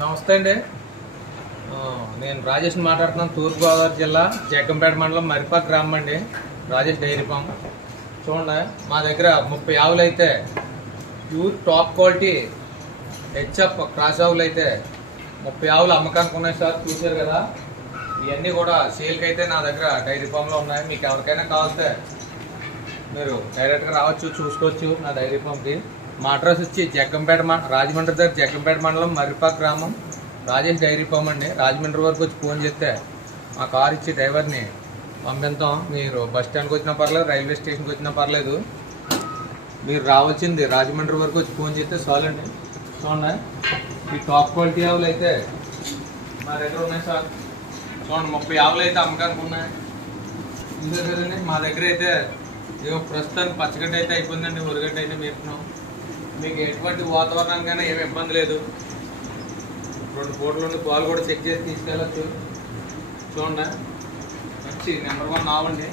నమస్తే అండి. నేను రాజేష్ని మాట్లాడుతున్నాను. తూర్పుగోదావరి జిల్లా జగ్గంపేట మండలం మరిపాక గ్రామం అండి. Rajesh dairy farm. చూడండి, మా దగ్గర 30 ఆవులు అయితే pure top quality HF cross ఆవులు అయితే 30 ఆవులు అమ్మకానికి ఉన్నాయి సార్. చూసారు కదా, ఇవన్నీ కూడా సేల్కి అయితే నా దగ్గర డైరీ ఫామ్లో ఉన్నాయి. మీకు ఎవరికైనా కావాలితే మీరు డైరెక్ట్గా రావచ్చు, చూసుకోవచ్చు నా డైరీ ఫామ్కి. మా అడ్రస్ వచ్చి జగ్గంపేట రాజమండ్రి దగ్గర జగ్గంపేట మండలం మరిపాక గ్రామం, రాజేష్ డైరీ ఫామ్ అండి. రాజమండ్రి వరకు వచ్చి ఫోన్ చేస్తే మా కార్ ఇచ్చి డ్రైవర్ని పంపిస్తాం. మీరు బస్ స్టాండ్కి వచ్చినా పర్లేదు, రైల్వే స్టేషన్కి వచ్చినా పర్లేదు, మీరు రావాల్సింది రాజమండ్రి వరకు వచ్చి ఫోన్ చేస్తే చాలండి. చూడండి, ఈ టాప్ క్వాలిటీ ఆవులు అయితే మా దగ్గర ఉన్నాయి సార్. చూడండి, 30 ఆవులు అయితే అమ్మకానికి ఉన్నాయి. ఇంతే కదండి. మా దగ్గర అయితే ప్రస్తుతానికి పచ్చగడ్డ అయితే అయిపోయిందండి, ఉరగడ్డ అయితే మేపుతున్నాం. మీకు ఎటువంటి వాతావరణానికైనా ఏమి ఇబ్బంది లేదు. 2 పూటల నుండి పాలు కూడా చెక్ చేసి తీసుకెళ్ళచ్చు. చూడండి, మంచి నెంబర్ 1 ఆవండి.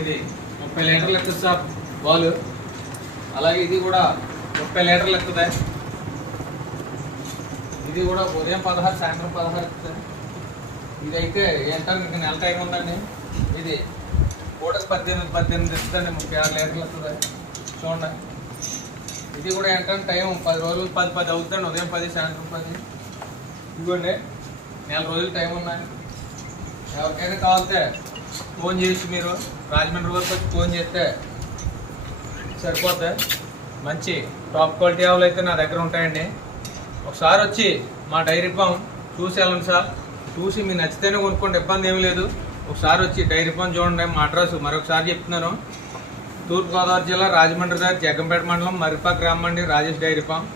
ఇది 30 లీటర్లు ఎక్కుతుంది సార్ పాలు. అలాగే ఇది కూడా 30 లీటర్లు ఎక్కుతుంది. ఇది కూడా ఉదయం 16, సాయంత్రం 16 ఎక్కుతుంది. ఇదైతే ఏంటంటే ఇంకా నెల టైం ఉందండి. ఇది పూటకు 18 ఇస్తుందండి. 36 లీటర్లు వస్తుంది. చూడండి, ఇది కూడా ఏంటంటే టైం 10 రోజులు 10 అవుతుందండి. ఉదయం 10, సాయంత్రం 10. ఇదిగోండి, నెల రోజులు టైం ఉన్నాయి. ఎవరికైనా కావాలితే ఫోన్ చేసి మీరు రాజమండ్రి వరకు వచ్చి ఫోన్ చేస్తే సరిపోతాయి. మంచి టాప్ క్వాలిటీ ఆవులు అయితే నా దగ్గర ఉంటాయండి. ఒకసారి వచ్చి మా డైరీ ఫామ్ చూసి వెళ్ళండి సార్. చూసి మీకు నచ్చితేనే కొనుక్కోండి, ఇబ్బంది ఏమీ లేదు. ఒకసారి వచ్చి డైరీ ఫామ్ చూడండి. మా అడ్రస్ మరొకసారి చెప్తున్నాను. తూర్పుగోదావరి జిల్లా రాజమండ్రి దగ్గర జగ్గంపేట మండలం మరిపాక గ్రామం అండి, రాజేష్ డైరీ ఫామ్.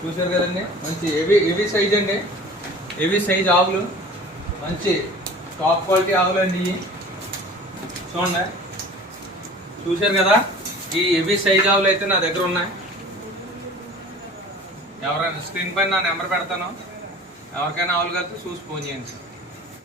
చూశారు కదండి, మంచి హెవీ సైజ్ అండి. హెవీ సైజ్ ఆవులు, మంచి టాప్ క్వాలిటీ ఆవులు అండి. చూడండి, చూశారు కదా, ఈ హెవీ సైజ్ ఆవులు అయితే నా దగ్గర ఉన్నాయి. ఎవరైనా స్క్రీన్ పైన నా నెంబర్ పెడతాను. ఎవరికైనా ఆవులు కలిసి చూసి ఫోన్ చేయండి సార్.